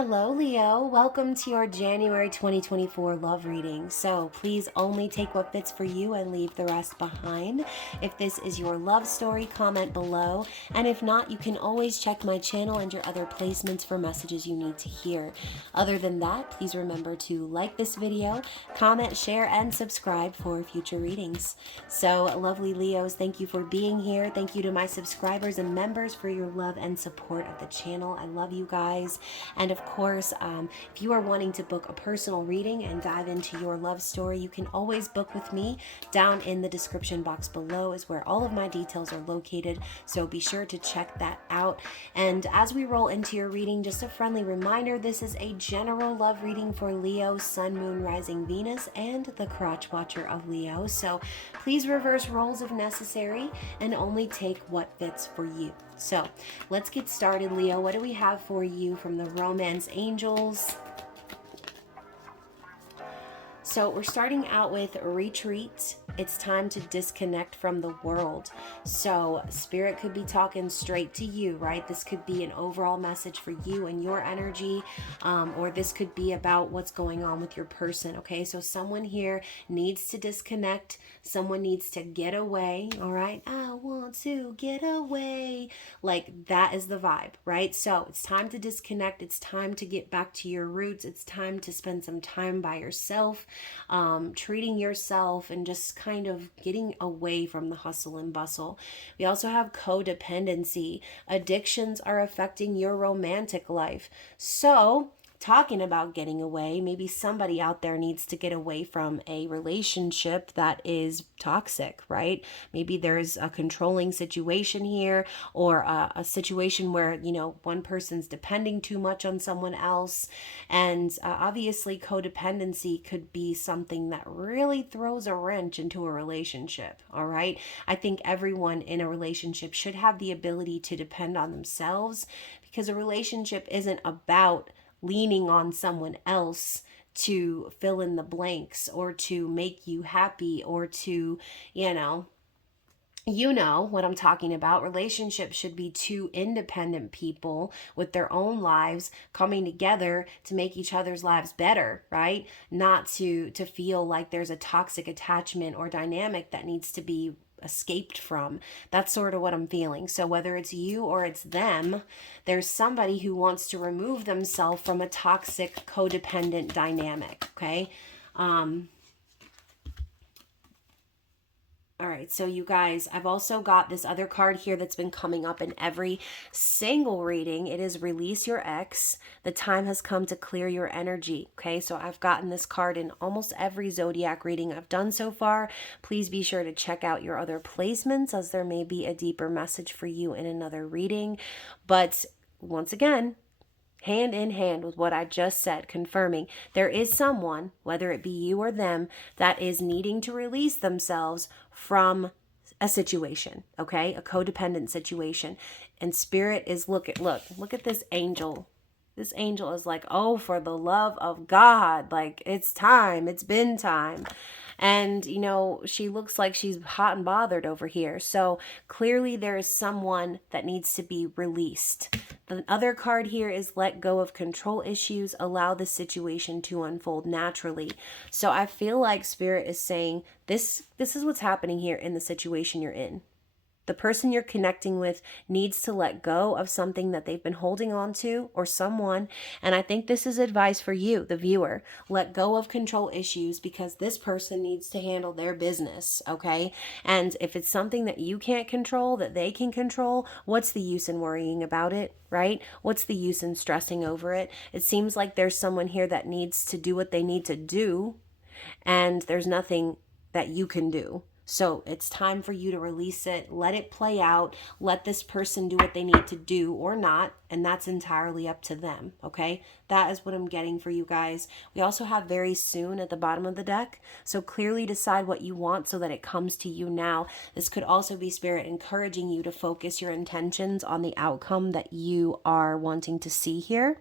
Hello, Leo. Welcome to your January 2024 love reading. So please only take what fits for you and leave the rest behind. If this is your love story, comment below. And if not, you can always check my channel and your other placements for messages you need to hear. Other than that, please remember to like this video, comment, share, and subscribe for future readings. So, lovely Leos, thank you for being here. Thank you to my subscribers and members for your love and support of the channel. I love you guys. And of course, if you are wanting to book a personal reading and dive into your love story, you can always book with me. Down in the description box below is where all of my details are located, so be sure to check that out. And as we roll into your reading, just a friendly reminder, this is a general love reading for Leo, Sun, Moon, Rising, Venus, and the crotch watcher of Leo. So please reverse roles if necessary and only take what fits for you. So let's get started, Leo. What do we have for you from the Romance Angels? So we're starting out with retreat. It's time to disconnect from the world. So Spirit could be talking straight to you, right? This could be an overall message for you and your energy, or this could be about what's going on with your person, okay? So someone here needs to disconnect. Someone needs to get away, all right? I want to get away. Like, that is the vibe, right? So it's time to disconnect. It's time to get back to your roots. It's time to spend some time by yourself, treating yourself, and just kind of getting away from the hustle and bustle. We also have codependency. Addictions are affecting your romantic life. So talking about getting away, maybe somebody out there needs to get away from a relationship that is toxic, right? Maybe there's a controlling situation here, or a situation where, you know, one person's depending too much on someone else. And obviously codependency could be something that really throws a wrench into a relationship, all right? I think everyone in a relationship should have the ability to depend on themselves, because a relationship isn't about leaning on someone else to fill in the blanks or to make you happy or to, you know what I'm talking about. Relationships should be two independent people with their own lives coming together to make each other's lives better, right? Not to feel like there's a toxic attachment or dynamic that needs to be escaped from. That's sort of what I'm feeling. So whether it's you or it's them, there's somebody who wants to remove themselves from a toxic codependent dynamic, okay? All right, so you guys, I've also got this other card here that's been coming up in every single reading. It is release your ex. The time has come to clear your energy. Okay, so I've gotten this card in almost every zodiac reading I've done so far. Please be sure to check out your other placements, as there may be a deeper message for you in another reading. But once again, hand in hand with what I just said, confirming there is someone, whether it be you or them, that is needing to release themselves from a situation, okay? A codependent situation. And Spirit is look at this angel. This angel is like, oh, for the love of God, like, it's time. It's been time. And, you know, she looks like she's hot and bothered over here. So clearly there is someone that needs to be released. The other card here is let go of control issues, allow the situation to unfold naturally. So I feel like Spirit is saying this is what's happening here in the situation you're in. The person you're connecting with needs to let go of something that they've been holding on to, or someone. And I think this is advice for you, the viewer. Let go of control issues, because this person needs to handle their business, okay? And if it's something that you can't control, that they can control, what's the use in worrying about it, right? What's the use in stressing over it? It seems like there's someone here that needs to do what they need to do, and there's nothing that you can do. So it's time for you to release it. Let it play out. Let this person do what they need to do, or not. And that's entirely up to them. Okay. That is what I'm getting for you guys. We also have very soon at the bottom of the deck. So clearly decide what you want so that it comes to you now. This could also be Spirit encouraging you to focus your intentions on the outcome that you are wanting to see here.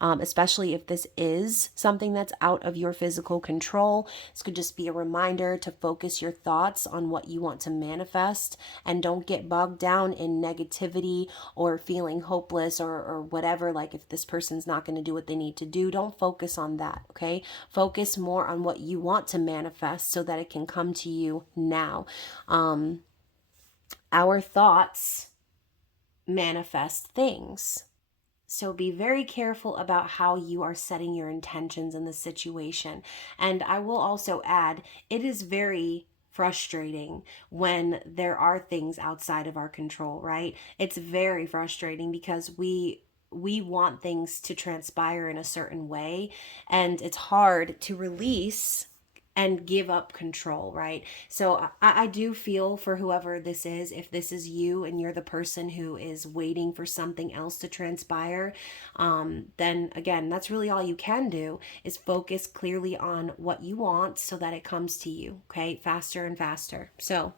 Especially if this is something that's out of your physical control. This could just be a reminder to focus your thoughts on what you want to manifest, and don't get bogged down in negativity or feeling hopeless or whatever. Like if this person's not going to do what they need to do, don't focus on that, okay? Focus more on what you want to manifest so that it can come to you now. Our thoughts manifest things. So be very careful about how you are setting your intentions in this situation. And I will also add, it is very frustrating when there are things outside of our control, right? It's very frustrating because we want things to transpire in a certain way, and it's hard to release and give up control, right? So I do feel for whoever this is, if this is you and you're the person who is waiting for something else to transpire, then again, that's really all you can do is focus clearly on what you want so that it comes to you, okay? Faster and faster. So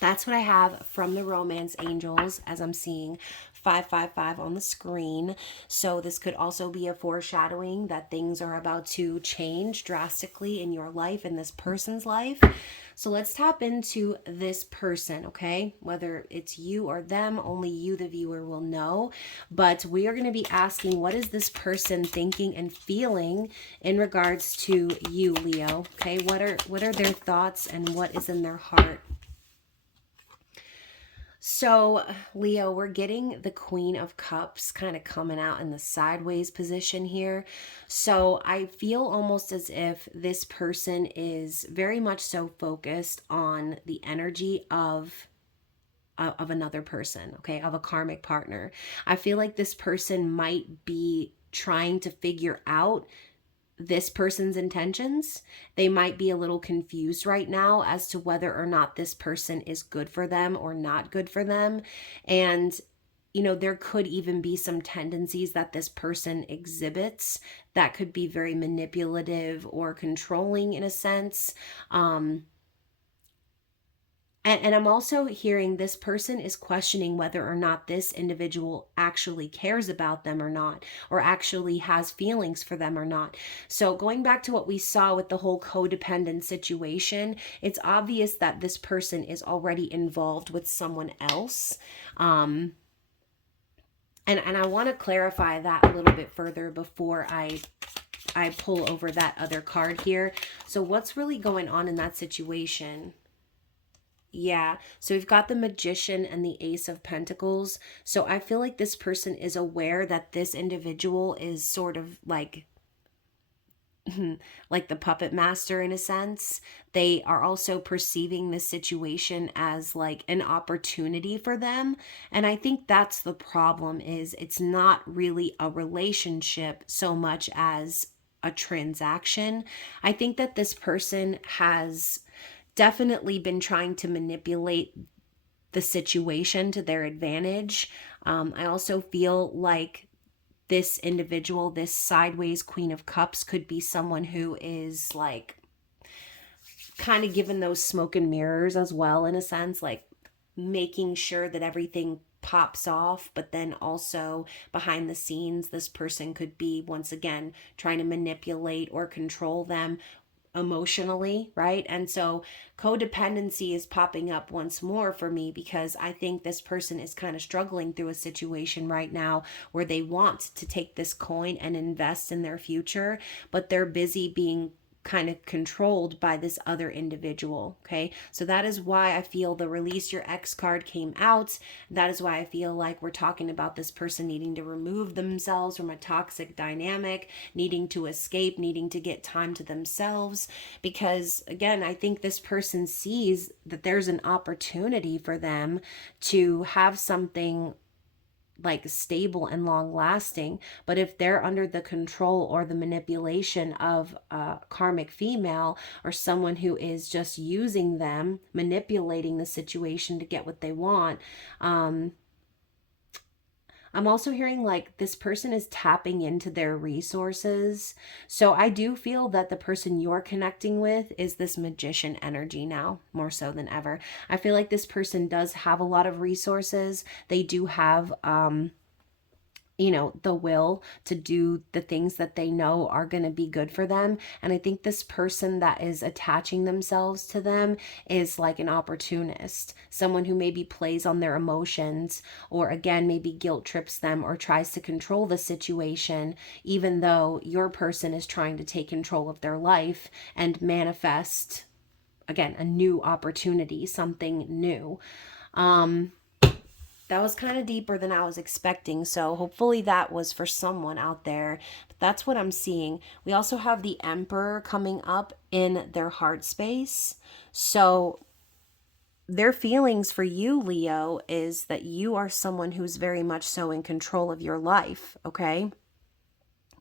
that's what I have from the romance angels, as I'm seeing 555 on the screen. So this could also be a foreshadowing that things are about to change drastically in your life, in this person's life. So let's tap into this person, okay? Whether it's you or them, only you, the viewer, will know. But we are going to be asking, what is this person thinking and feeling in regards to you, Leo? Okay, what are their thoughts and what is in their heart? So, Leo, we're getting the Queen of Cups kind of coming out in the sideways position here. So I feel almost as if this person is very much so focused on the energy of another person, okay, of a karmic partner. I feel like this person might be trying to figure out this person's intentions. They might be a little confused right now as to whether or not this person is good for them or not good for them. And, you know, there could even be some tendencies that this person exhibits that could be very manipulative or controlling in a sense. And I'm also hearing this person is questioning whether or not this individual actually cares about them or not, or actually has feelings for them or not. So going back to what we saw with the whole codependent situation, it's obvious that this person is already involved with someone else. And I want to clarify that a little bit further before I pull over that other card here. So what's really going on in that situation? Yeah, so we've got the Magician and the Ace of Pentacles. So I feel like this person is aware that this individual is sort of like like the puppet master in a sense. They are also perceiving this situation as like an opportunity for them. And I think that's the problem, is it's not really a relationship so much as a transaction. I think that this person has definitely been trying to manipulate the situation to their advantage. I also feel like this individual, this sideways Queen of Cups, could be someone who is like kind of given those smoke and mirrors as well, in a sense, like making sure that everything pops off, but then also behind the scenes, this person could be once again trying to manipulate or control them emotionally, right? And so codependency is popping up once more for me, because I think this person is kind of struggling through a situation right now where they want to take this coin and invest in their future, but they're busy being kind of controlled by this other individual. Okay, so that is why I feel the Release Your Ex card came out. That is why I feel like we're talking about this person needing to remove themselves from a toxic dynamic, needing to escape, needing to get time to themselves, because again, I think this person sees that there's an opportunity for them to have something like stable and long lasting. But if they're under the control or the manipulation of a karmic female, or someone who is just using them, manipulating the situation to get what they want, I'm also hearing like this person is tapping into their resources. So I do feel that the person you're connecting with is this Magician energy now, more so than ever. I feel like this person does have a lot of resources. They do have, the will to do the things that they know are going to be good for them. And I think this person that is attaching themselves to them is like an opportunist, someone who maybe plays on their emotions, or again, maybe guilt trips them or tries to control the situation, even though your person is trying to take control of their life and manifest, again, a new opportunity, something new. That was kind of deeper than I was expecting. So hopefully that was for someone out there. But that's what I'm seeing. We also have the Emperor coming up in their heart space. So their feelings for you, Leo, is that you are someone who's very much so in control of your life, okay?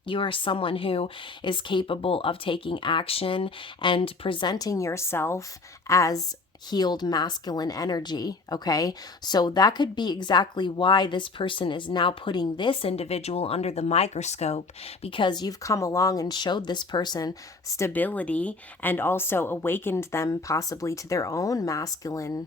You are someone who is capable of taking action and presenting yourself as healed masculine energy, okay? So that could be exactly why this person is now putting this individual under the microscope, because you've come along and showed this person stability and also awakened them possibly to their own masculine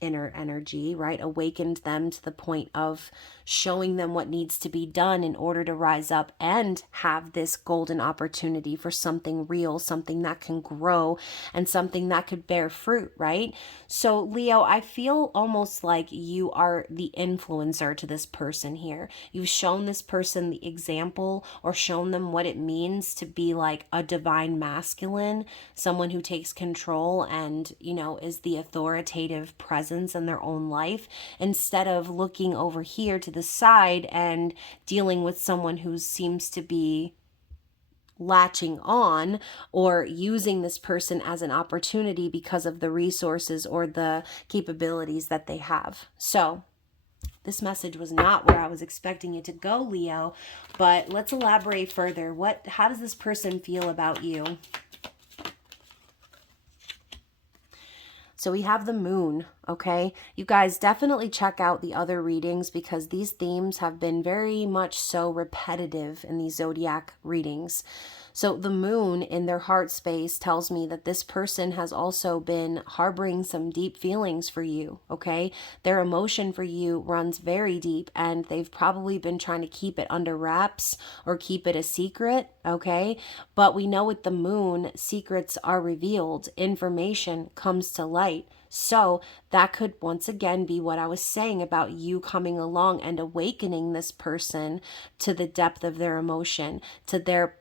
inner energy, right? Awakened them to the point of showing them what needs to be done in order to rise up and have this golden opportunity for something real, something that can grow and something that could bear fruit, right? So Leo, I feel almost like you are the influencer to this person here. You've shown this person the example, or shown them what it means to be like a divine masculine, someone who takes control and, is the authoritative presence in their own life, instead of looking over here to the side and dealing with someone who seems to be latching on or using this person as an opportunity because of the resources or the capabilities that they have. So this message was not where I was expecting it to go, Leo, but let's elaborate further. How does this person feel about you? So we have the moon, okay? You guys definitely check out the other readings, because these themes have been very much so repetitive in these zodiac readings. So the moon in their heart space tells me that this person has also been harboring some deep feelings for you, okay? Their emotion for you runs very deep, and they've probably been trying to keep it under wraps or keep it a secret, okay? But we know with the moon, secrets are revealed, information comes to light. So that could once again be what I was saying about you coming along and awakening this person to the depth of their emotion, to their,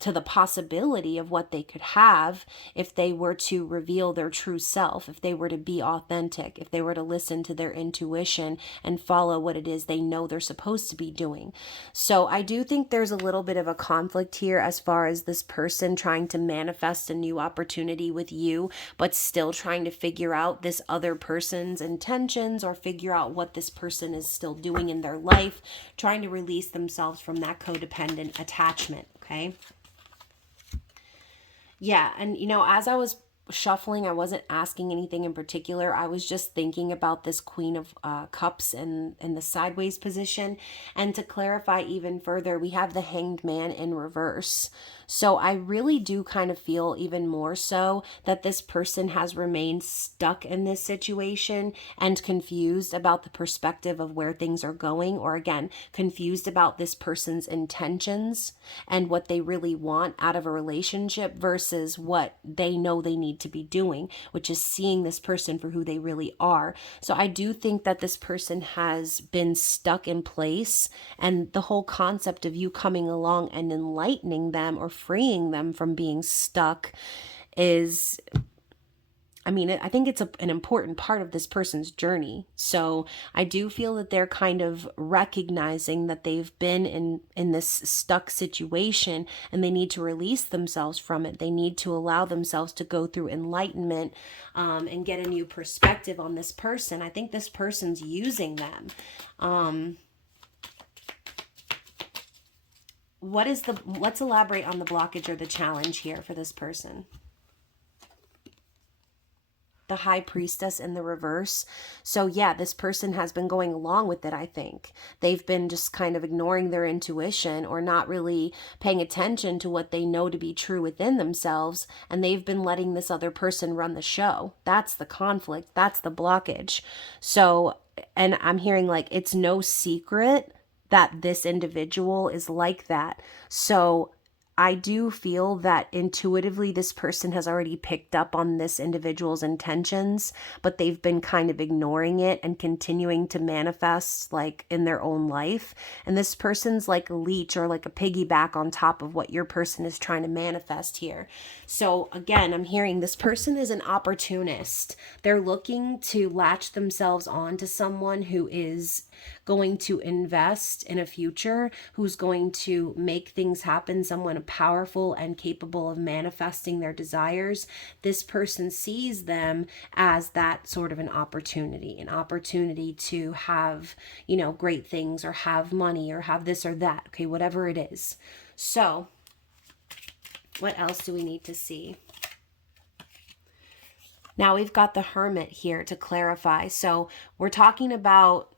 to the possibility of what they could have if they were to reveal their true self, if they were to be authentic, if they were to listen to their intuition and follow what it is they know they're supposed to be doing. So I do think there's a little bit of a conflict here as far as this person trying to manifest a new opportunity with you, but still trying to figure out this other person's intentions, or figure out what this person is still doing in their life, trying to release themselves from that codependent attachment, okay? Yeah, and as I was shuffling, I wasn't asking anything in particular. I was just thinking about this Queen of Cups in the sideways position. And to clarify even further, we have the Hanged Man in reverse. So I really do kind of feel even more so that this person has remained stuck in this situation and confused about the perspective of where things are going, or again, confused about this person's intentions and what they really want out of a relationship versus what they know they need to be doing, which is seeing this person for who they really are. So I do think that this person has been stuck in place, and the whole concept of you coming along and enlightening them or freeing them from being stuck is, I think it's an important part of this person's journey. So I do feel that they're kind of recognizing that they've been in this stuck situation, and they need to release themselves from it. They need to allow themselves to go through enlightenment and get a new perspective on this person. I think this person's using them. Let's elaborate on the blockage or the challenge here for this person. The High Priestess in the reverse. So yeah, this person has been going along with it, I think. They've been just kind of ignoring their intuition, or not really paying attention to what they know to be true within themselves, and they've been letting this other person run the show. That's the conflict. That's the blockage. So and I'm hearing like it's no secret that this individual is like that. So I do feel that intuitively this person has already picked up on this individual's intentions, but they've been kind of ignoring it and continuing to manifest like in their own life. And this person's like a leech or like a piggyback on top of what your person is trying to manifest here. So again, I'm hearing this person is an opportunist. They're looking to latch themselves on to someone who is going to invest in a future, who's going to make things happen, someone powerful and capable of manifesting their desires. This person sees them as that sort of an opportunity to have, you know, great things or have money or have this or that, okay, whatever it is. So, what else do we need to see? Now we've got the Hermit here to clarify. So, we're talking about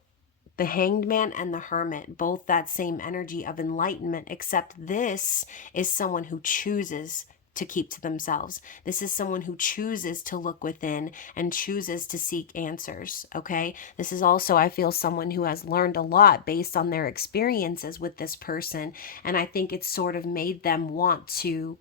the Hanged Man and the Hermit, both that same energy of enlightenment, except this is someone who chooses to keep to themselves. This is someone who chooses to look within and chooses to seek answers, okay? This is also, I feel, someone who has learned a lot based on their experiences with this person, and I think it's sort of made them want to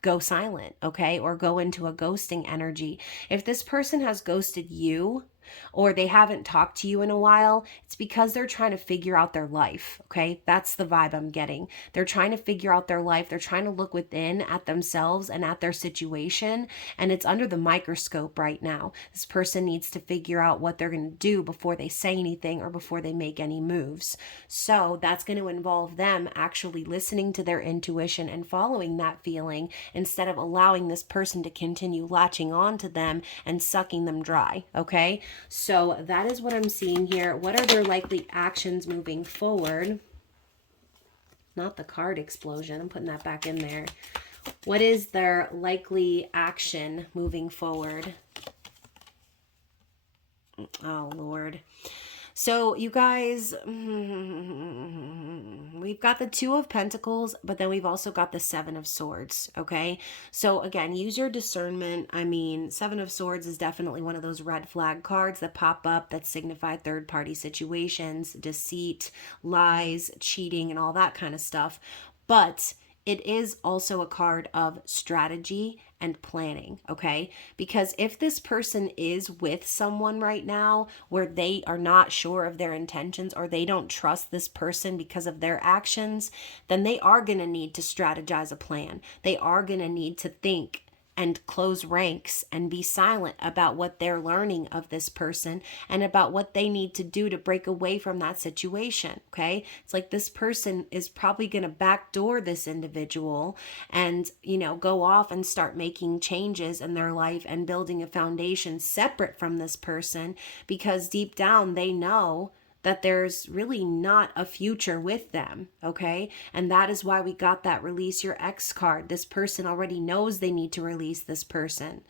go silent, okay? Or go into a ghosting energy. If this person has ghosted you, or they haven't talked to you in a while, it's because they're trying to figure out their life, okay? That's the vibe I'm getting. They're trying to figure out their life. They're trying to look within at themselves and at their situation, and it's under the microscope right now. This person needs to figure out what they're going to do before they say anything or before they make any moves. So that's going to involve them actually listening to their intuition and following that feeling instead of allowing this person to continue latching on to them and sucking them dry, okay? So that is what I'm seeing here. What are their likely actions moving forward? Not the card explosion. I'm putting that back in there. What is their likely action moving forward? Oh, Lord. So you guys, we've got the Two of Pentacles, but then we've also got the Seven of Swords, okay? So again, use your discernment. I mean, Seven of Swords is definitely one of those red flag cards that pop up that signify third-party situations, deceit, lies, cheating, and all that kind of stuff. But it is also a card of strategy and planning, okay? Because if this person is with someone right now where they are not sure of their intentions or they don't trust this person because of their actions, then they are going to need to strategize a plan. They are going to need to think and close ranks and be silent about what they're learning of this person and about what they need to do to break away from that situation, okay? It's like this person is probably going to backdoor this individual and, you know, go off and start making changes in their life and building a foundation separate from this person because deep down they know that there's really not a future with them, okay? And that is why we got that release your ex card. This person already knows they need to release this person.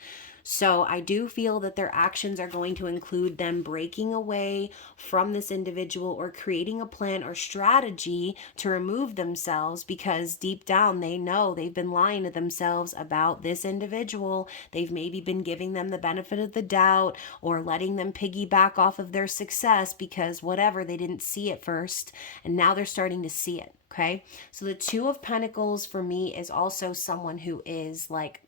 So I do feel that their actions are going to include them breaking away from this individual or creating a plan or strategy to remove themselves because deep down they know they've been lying to themselves about this individual. They've maybe been giving them the benefit of the doubt or letting them piggyback off of their success because whatever, they didn't see it first and now they're starting to see it, okay? So the Two of Pentacles for me is also someone who is like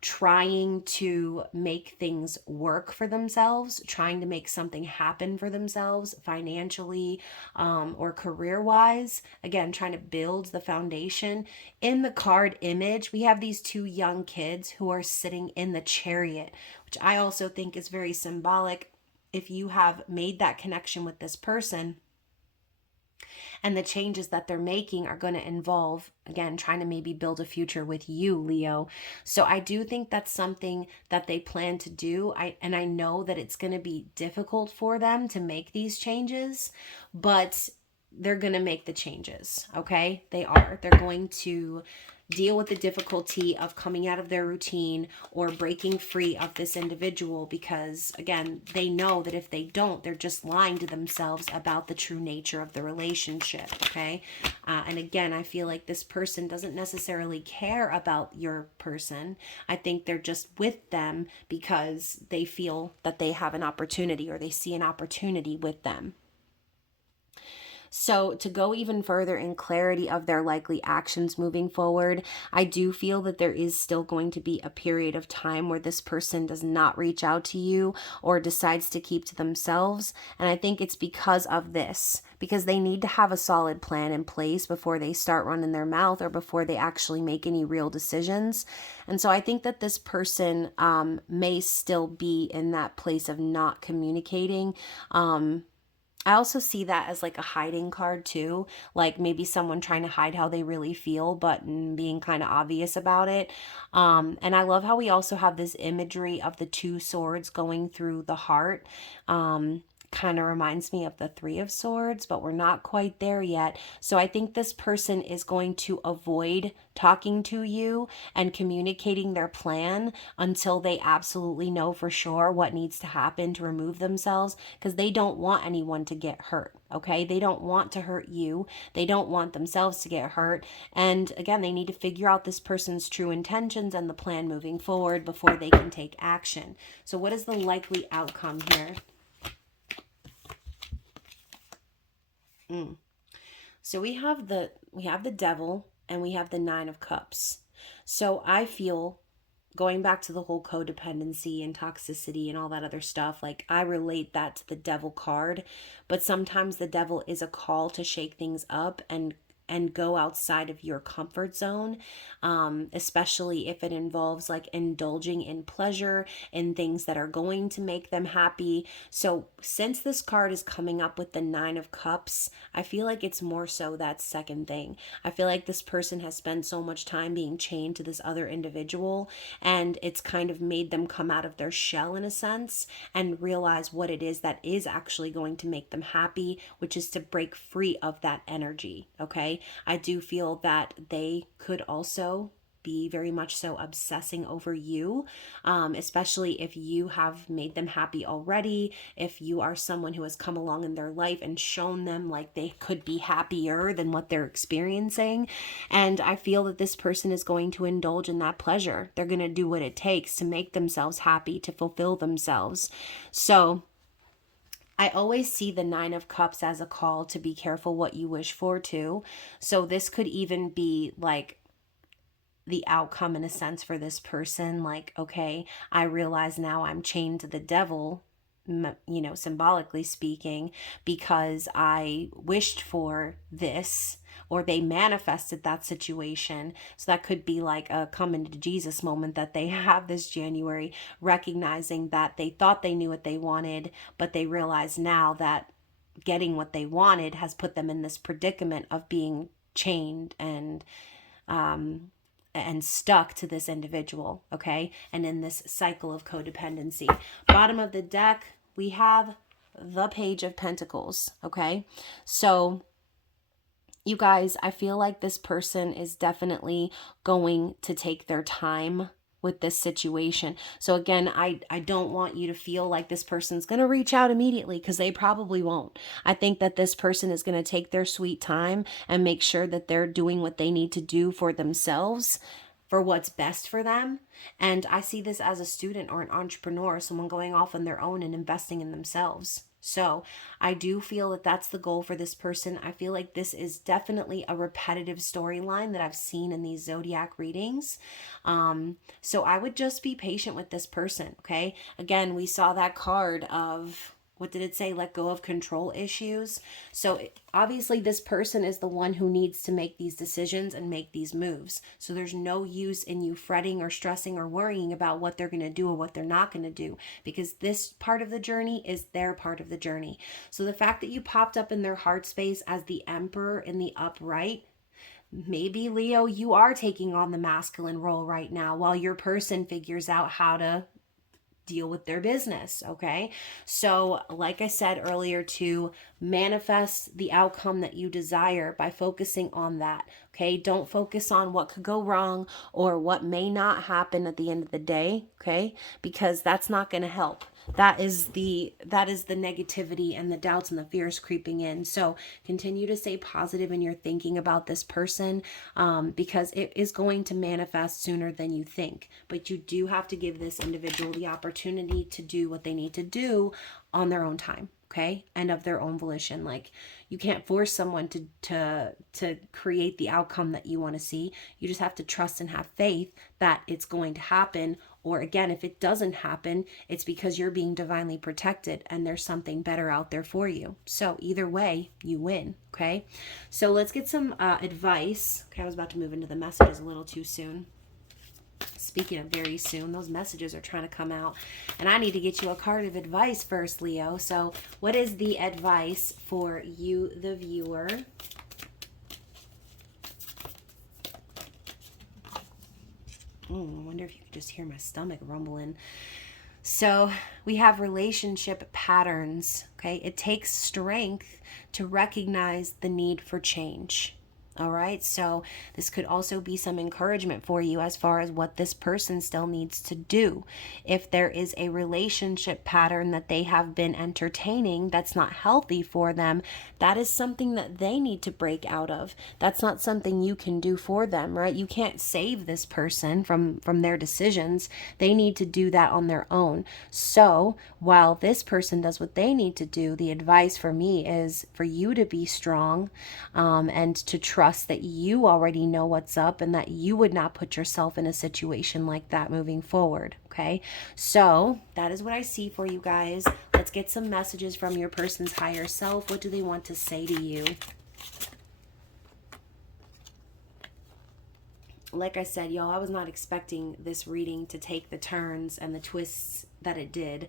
trying to make things work for themselves, trying to make something happen for themselves financially or career-wise. Again, trying to build the foundation. In the card image, we have these two young kids who are sitting in the chariot, which I also think is very symbolic. If you have made that connection with this person, and the changes that they're making are going to involve, again, trying to maybe build a future with you, Leo. So I do think that's something that they plan to do. And I know that it's going to be difficult for them to make these changes, but they're going to make the changes, okay? They are. They're going to deal with the difficulty of coming out of their routine or breaking free of this individual because, again, they know that if they don't, they're just lying to themselves about the true nature of the relationship, okay? And again, I feel like this person doesn't necessarily care about your person. I think they're just with them because they feel that they have an opportunity or they see an opportunity with them. So, to go even further in clarity of their likely actions moving forward, I do feel that there is still going to be a period of time where this person does not reach out to you or decides to keep to themselves. And I think it's because of this, because they need to have a solid plan in place before they start running their mouth or before they actually make any real decisions. And so I think that this person may still be in that place of not communicating. I also see that as like a hiding card too, like maybe someone trying to hide how they really feel, but being kind of obvious about it. And I love how we also have this imagery of the two swords going through the heart. Kind of reminds me of the Three of Swords, but we're not quite there yet. So I think this person is going to avoid talking to you and communicating their plan until they absolutely know for sure what needs to happen to remove themselves, because they don't want anyone to get hurt, okay? They don't want to hurt you. They don't want themselves to get hurt. And again, they need to figure out this person's true intentions and the plan moving forward before they can take action. So what is the likely outcome here? So we have the Devil and we have the Nine of Cups. So I feel, going back to the whole codependency and toxicity and all that other stuff, like I relate that to the Devil card, but sometimes the Devil is a call to shake things up and go outside of your comfort zone, especially if it involves like indulging in pleasure and things that are going to make them happy. So since this card is coming up with the Nine of Cups, I feel like it's more so that second thing. I feel like this person has spent so much time being chained to this other individual, and it's kind of made them come out of their shell in a sense and realize what it is that is actually going to make them happy, which is to break free of that energy, okay? I do feel that they could also be very much so obsessing over you, especially if you have made them happy already, if you are someone who has come along in their life and shown them like they could be happier than what they're experiencing. And I feel that this person is going to indulge in that pleasure. They're going to do what it takes to make themselves happy, to fulfill themselves. So I always see the Nine of Cups as a call to be careful what you wish for too. So this could even be like the outcome in a sense for this person. Like, okay, I realize now I'm chained to the devil, symbolically speaking, because I wished for this, or they manifested that situation. So that could be like a come into Jesus moment that they have this January, recognizing that they thought they knew what they wanted, but they realize now that getting what they wanted has put them in this predicament of being chained and stuck to this individual, okay? And in this cycle of codependency. Bottom of the deck, we have the Page of Pentacles, okay? So you guys, I feel like this person is definitely going to take their time with this situation. So again, I don't want you to feel like this person's going to reach out immediately, because they probably won't. I think that this person is going to take their sweet time and make sure that they're doing what they need to do for themselves, for what's best for them. And I see this as a student or an entrepreneur, someone going off on their own and investing in themselves. So I do feel that that's the goal for this person. I feel like this is definitely a repetitive storyline that I've seen in these zodiac readings. So I would just be patient with this person, okay? Again, we saw that card of, what did it say? Let go of control issues. So obviously this person is the one who needs to make these decisions and make these moves. So there's no use in you fretting or stressing or worrying about what they're going to do or what they're not going to do, because this part of the journey is their part of the journey. So the fact that you popped up in their heart space as the Emperor in the upright, maybe Leo, you are taking on the masculine role right now while your person figures out how to deal with their business. Okay. So, like I said earlier, to manifest the outcome that you desire by focusing on that. Okay. Don't focus on what could go wrong or what may not happen at the end of the day. Okay. Because that's not going to help. That is the negativity and the doubts and the fears creeping in. So continue to stay positive in your thinking about this person, because it is going to manifest sooner than you think. But you do have to give this individual the opportunity to do what they need to do on their own time. Okay, and of their own volition. Like, you can't force someone to create the outcome that you want to see. You just have to trust and have faith that it's going to happen. Or again, if it doesn't happen, it's because you're being divinely protected and there's something better out there for you. So either way, you win. Okay, so let's get some advice. Okay, I was about to move into the messages a little too soon. Speaking of very soon, those messages are trying to come out, and I need to get you a card of advice first, Leo. So what is the advice for you, the viewer? I wonder if you could just hear my stomach rumbling. So we have relationship patterns. Okay, it takes strength to recognize the need for change. All right, so this could also be some encouragement for you as far as what this person still needs to do. If there is a relationship pattern that they have been entertaining that's not healthy for them, that is something that they need to break out of. That's not something you can do for them, right? You can't save this person from their decisions. They need to do that on their own. So while this person does what they need to do, the advice for me is for you to be strong, and to trust that you already know what's up and that you would not put yourself in a situation like that moving forward. Okay, so that is what I see for you guys. Let's get some messages from your person's higher self. What do they want to say to you? Like I said, y'all, I was not expecting this reading to take the turns and the twists that it did.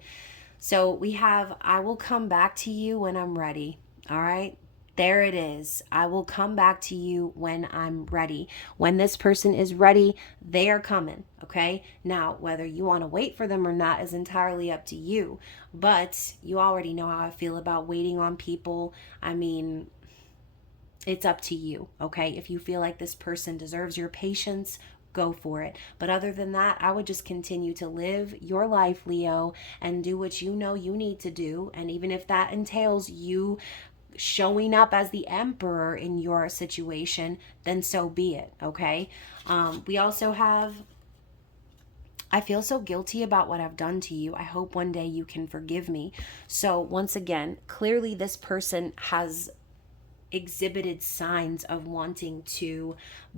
So we have, I will come back to you when I'm ready. All right. There it is. I will come back to you when I'm ready. When this person is ready, they are coming. Okay. Now, whether you want to wait for them or not is entirely up to you. But you already know how I feel about waiting on people. I mean, it's up to you. Okay. If you feel like this person deserves your patience, go for it. But other than that, I would just continue to live your life, Leo, and do what you know you need to do. And even if that entails you showing up as the emperor in your situation, then so be it. Okay. We also have, I feel so guilty about what I've done to you. I hope one day you can forgive me. So once again, clearly this person has exhibited signs of wanting to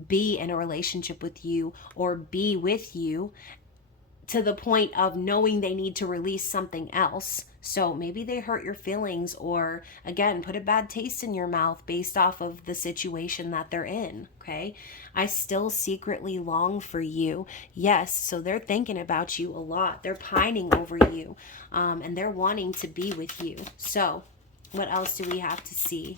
be in a relationship with you or be with you, to the point of knowing they need to release something else. So maybe they hurt your feelings, or again, put a bad taste in your mouth based off of the situation that they're in. Okay. I still secretly long for you. Yes. So they're thinking about you a lot. They're pining over you, and they're wanting to be with you. So what else do we have to see?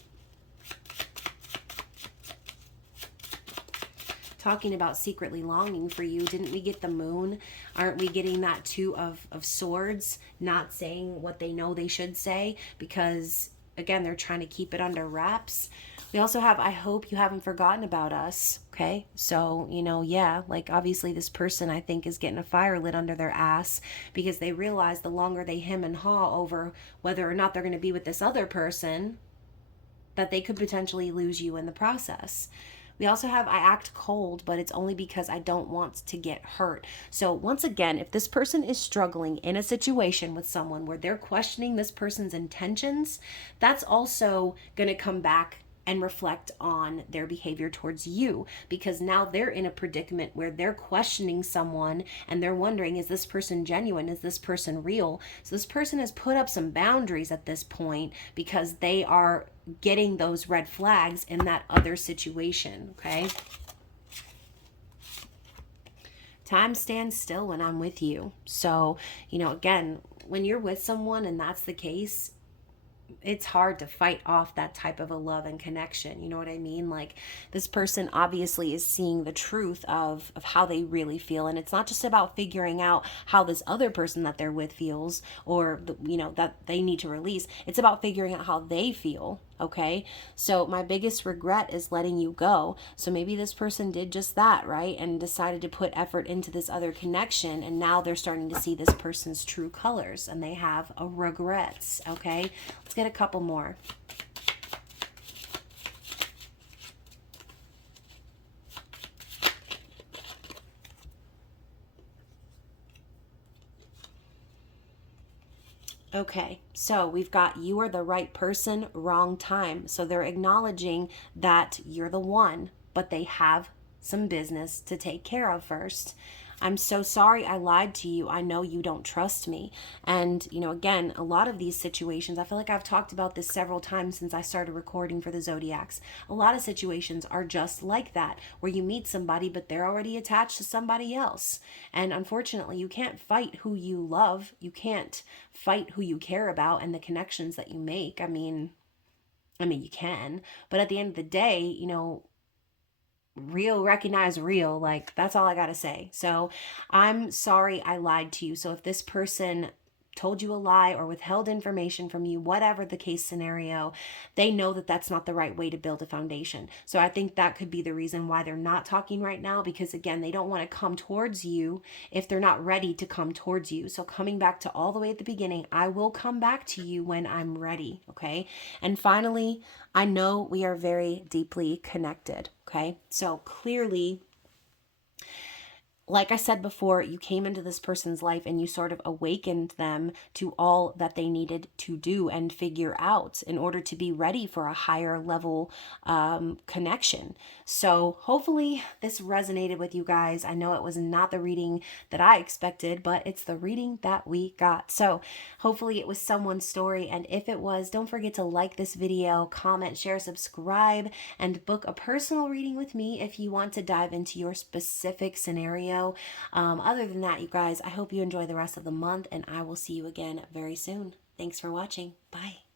Talking about secretly longing for you, didn't we get the moon? Aren't we getting that two of swords, not saying what they know they should say, because again, they're trying to keep it under wraps. We also have, I hope you haven't forgotten about us. Okay. So, yeah, like obviously this person, I think, is getting a fire lit under their ass, because they realize the longer they hem and haw over whether or not they're going to be with this other person, that they could potentially lose you in the process. We also have, I act cold, but it's only because I don't want to get hurt. So once again, if this person is struggling in a situation with someone where they're questioning this person's intentions, that's also going to come back and reflect on their behavior towards you, because now they're in a predicament where they're questioning someone and they're wondering, is this person genuine? Is this person real? So this person has put up some boundaries at this point because they are getting those red flags in that other situation. Okay. Time stands still when I'm with you. So, again, when you're with someone and that's the case, it's hard to fight off that type of a love and connection. You know what I mean? Like, this person obviously is seeing the truth of how they really feel. And it's not just about figuring out how this other person that they're with feels, or, that they need to release. It's about figuring out how they feel. Okay. So my biggest regret is letting you go. So maybe this person did just that, right? And decided to put effort into this other connection. And now they're starting to see this person's true colors and they have a regrets. Okay. Let's get a couple more. Okay, so we've got you are the right person, wrong time. So they're acknowledging that you're the one, but they have some business to take care of first. I'm so sorry I lied to you. I know you don't trust me. And, again, a lot of these situations, I feel like I've talked about this several times since I started recording for the Zodiacs. A lot of situations are just like that, where you meet somebody, but they're already attached to somebody else. And unfortunately, you can't fight who you love. You can't fight who you care about and the connections that you make. I mean, you can, but at the end of the day, real recognize real. Like, that's all I gotta say. So I'm sorry I lied to you. So if this person told you a lie or withheld information from you, whatever the case scenario, they know that that's not the right way to build a foundation. So I think that could be the reason why they're not talking right now, because again, they don't want to come towards you if they're not ready to come towards you. So coming back to all the way at the beginning, I will come back to you when I'm ready. Okay. And finally, I know we are very deeply connected. Okay. So clearly, like I said before, you came into this person's life and you sort of awakened them to all that they needed to do and figure out in order to be ready for a higher level connection. So hopefully this resonated with you guys. I know it was not the reading that I expected, but it's the reading that we got. So hopefully it was someone's story. And if it was, don't forget to like this video, comment, share, subscribe, and book a personal reading with me if you want to dive into your specific scenario. Other than that, you guys, I hope you enjoy the rest of the month, and I will see you again very soon. Thanks for watching. Bye.